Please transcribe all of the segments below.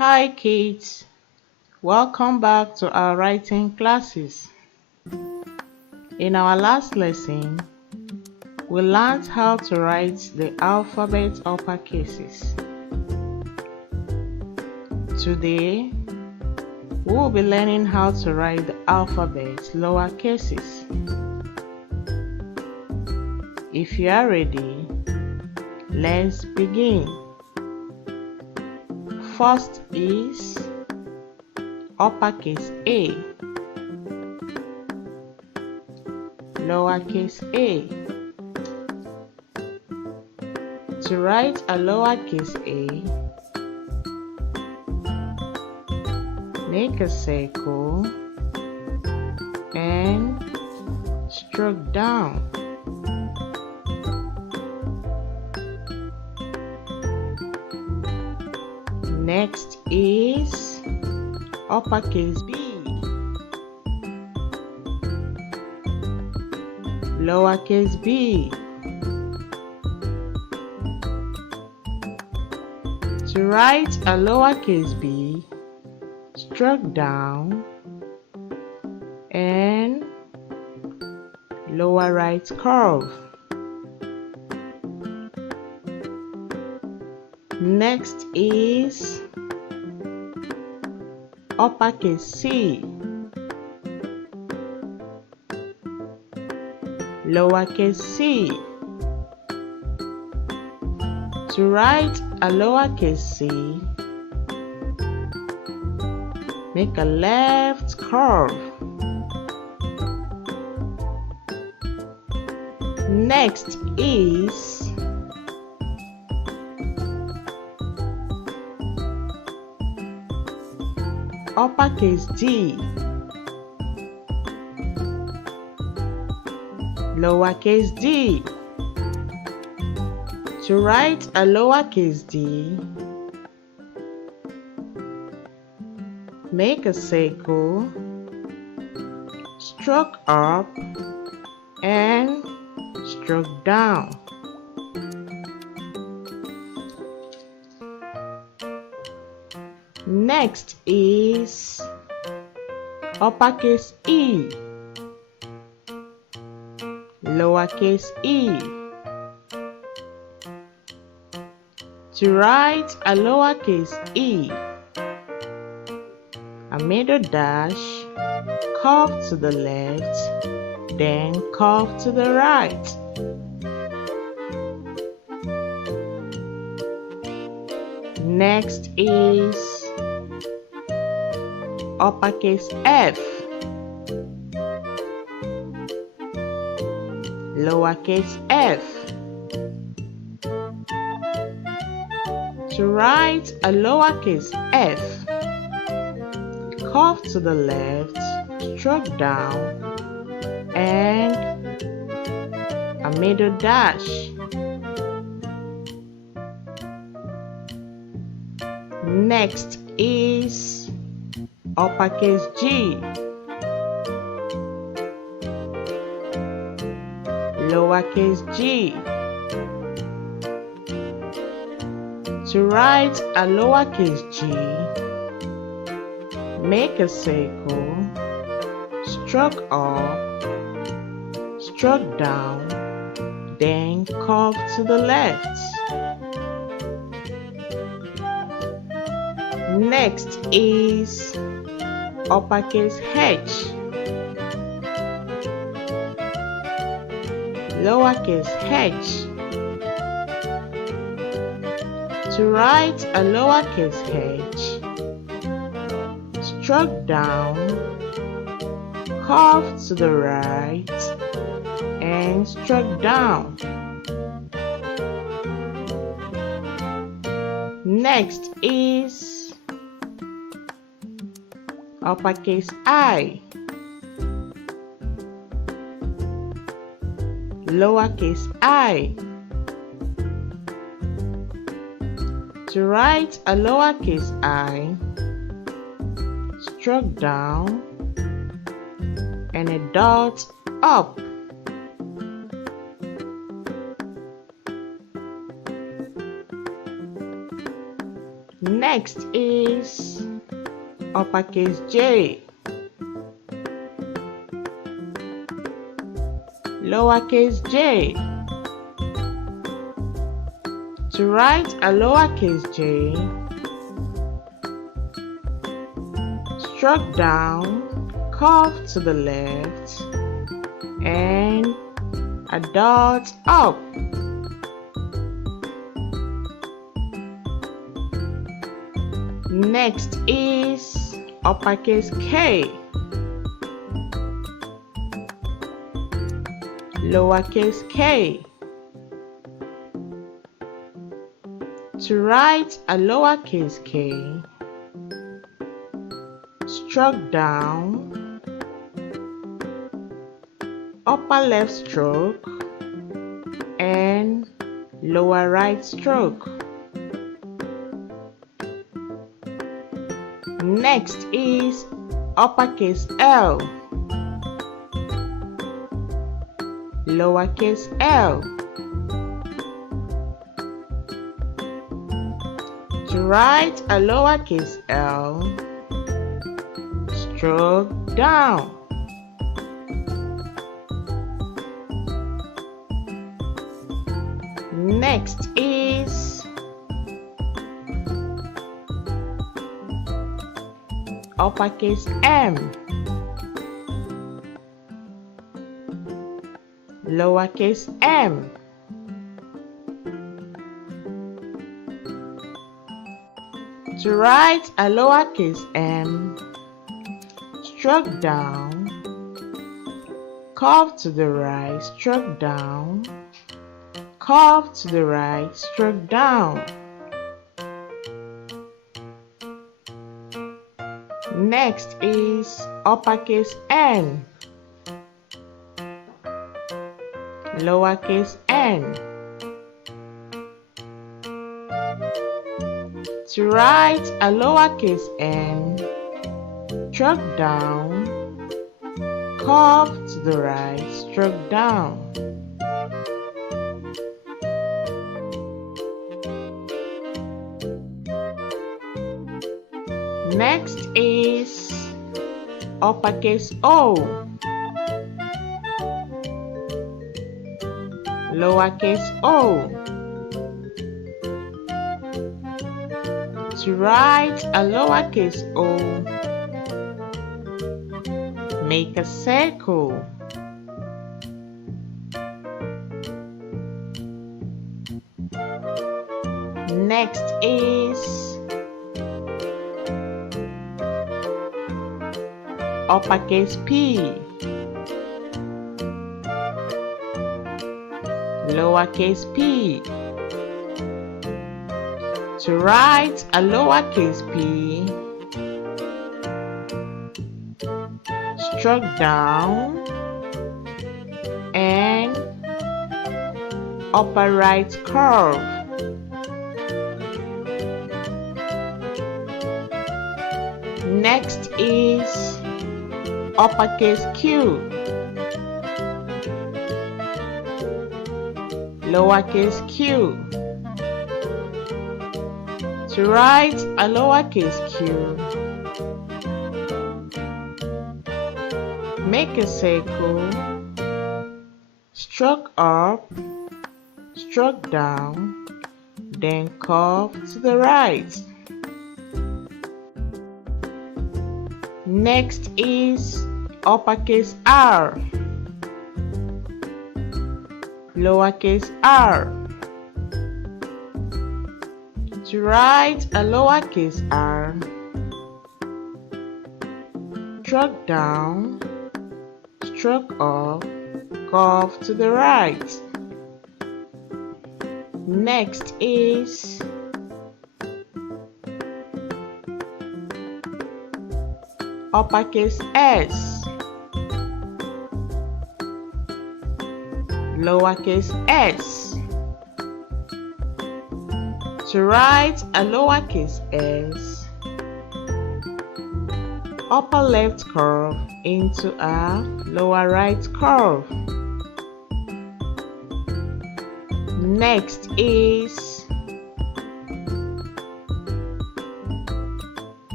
Hi kids, welcome back to our writing classes. In our last lesson, we learned how to write the alphabet uppercases. Today, we will be learning how to write the alphabet lowercases. If you are ready, let's begin. First is uppercase A, lowercase a. To write a lowercase a, make a circle and stroke down. Next is uppercase B, lowercase b. To write a lowercase b, stroke down and lower right curve. Next is uppercase C, lowercase c. To write a lowercase c, make a left curve. Next is uppercase D, lowercase d. To write a lowercase d, make a circle, stroke up and stroke down. Next is uppercase E, lowercase e. To write a lowercase e, a middle dash, curve to the left, then curve to the right. Next is uppercase F, lowercase f. To write a lowercase f, curve to the left, stroke down, and a middle dash. Next is uppercase G, lowercase g. To write a lowercase g, make a circle, stroke up, stroke down, then curve to the left. Next is uppercase H, lowercase h. To write a lowercase h, stroke down, curve to the right, and stroke down. Next is uppercase I, lowercase I. To write a lowercase I, stroke down and a dot up. Next is uppercase J, lowercase j. To write a lowercase j, stroke down, curve to the left, and a dot up. Next is uppercase K, lowercase k. To write a lowercase k, stroke down, upper left stroke, and lower right stroke. Next is uppercase L, lowercase l. To write a lowercase l, stroke down. Next is uppercase M, lowercase m. To write a lowercase m, stroke down, curve to the right, stroke down, curve to the right, stroke down. Next is uppercase N, lowercase n. To write a lowercase n, stroke down, curve to the right, stroke down. Next is uppercase O, lowercase o. To write a lowercase o, make a circle. Next is uppercase P, lowercase p. To write a lowercase p, stroke down and upper right curve. Next is uppercase Q, lowercase q. To write a lowercase q, make a circle, stroke up, stroke down, then curve to the right. Next is uppercase R, lowercase r. To write a lowercase r, stroke down, stroke up, curve to the right. Next is uppercase S, lowercase s. To write a lowercase s, upper left curve into a lower right curve. Next is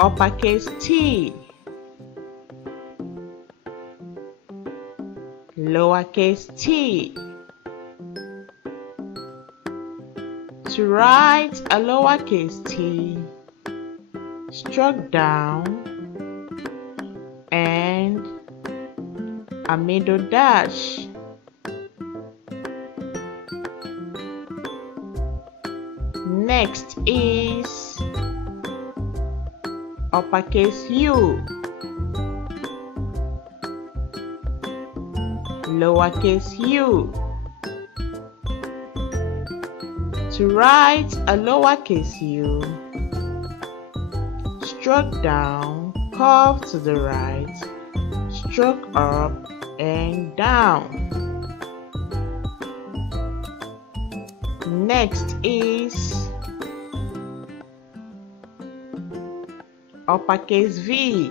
uppercase T, lowercase t. To write a lowercase t, stroke down and a middle dash. Next is uppercase U, lowercase u. To write a lowercase u, stroke down, curve to the right, stroke up and down. Next is uppercase V,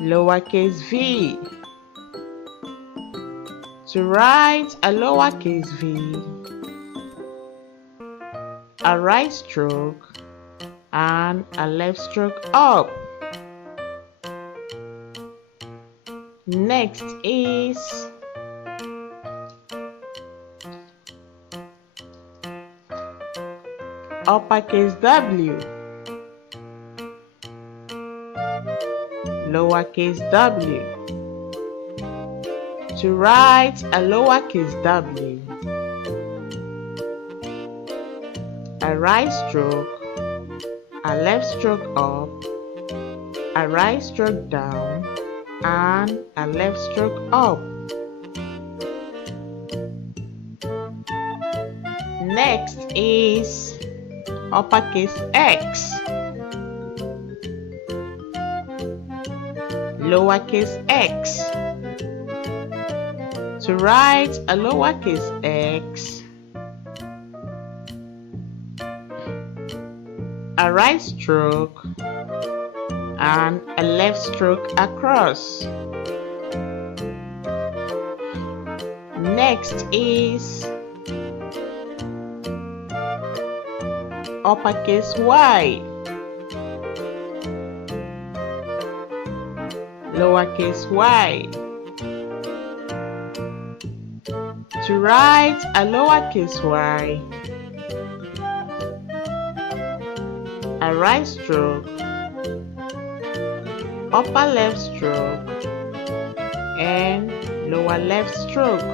lowercase v. To write a lowercase v, a right stroke and a left stroke up. Next is uppercase W, lowercase w. To write a lowercase w, a right stroke, a left stroke up, a right stroke down, and a left stroke up. Next is uppercase X, lowercase x. To write a lowercase x, a right stroke and a left stroke across. Next is uppercase Y, lowercase y. To write a lowercase y, a right stroke, upper left stroke, and lower left stroke.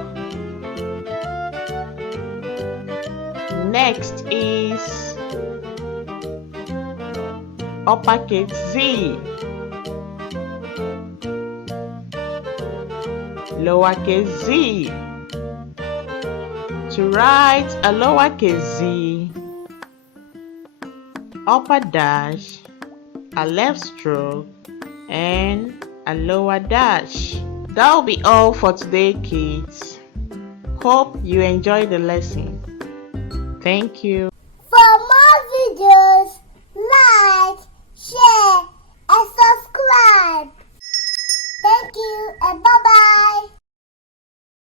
Next is uppercase Z, lowercase z. To write a lowercase z, upper dash, a left stroke, and a lower dash. That will be all for today, kids. Hope you enjoyed the lesson. Thank you.